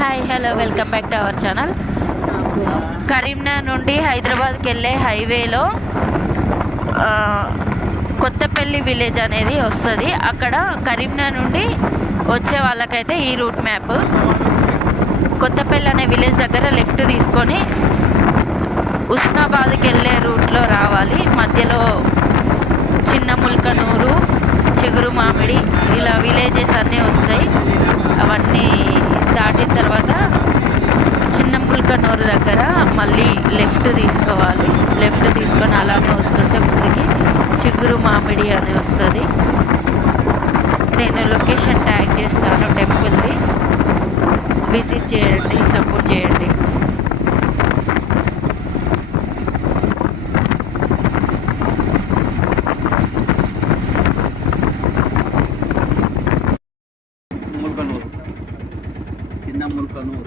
Hi hello welcome back to our channel. Karimnagar నుండి హైదరాబాద్కి వెళ్ళే హైవేలో కొత్తపల్లి విలేజ్ అనేది వస్తుంది. అక్కడ కరీంనగర్ నుండి వచ్చే వాళ్ళకైతే ఈ రూట్ మ్యాప్. కొత్తపల్లి అనే విలేజ్ దగ్గర లెఫ్ట్ తీసుకొని ఉస్నాబాద్కి వెళ్ళే రూట్లో రావాలి. మధ్యలో చిన్న ముల్కనూరు, చిగురు మామిడి ఇలా విలేజెస్ అన్నీ వస్తాయి. అవన్నీ దాటిన తర్వాత చిన్న ముల్కనూరు దగ్గర మళ్ళీ లెఫ్ట్ తీసుకోవాలి. లెఫ్ట్ తీసుకొని అలానే వస్తుంటే ముందుకి చిగురు మామిడి అని వస్తుంది. నేను లొకేషన్ ట్యాగ్ చేస్తాను. టెంపుల్ని విజిట్ చేయండి, సపోర్ట్ చేయండి. ముల్కనూరు, చిన్న ముల్కనూరు.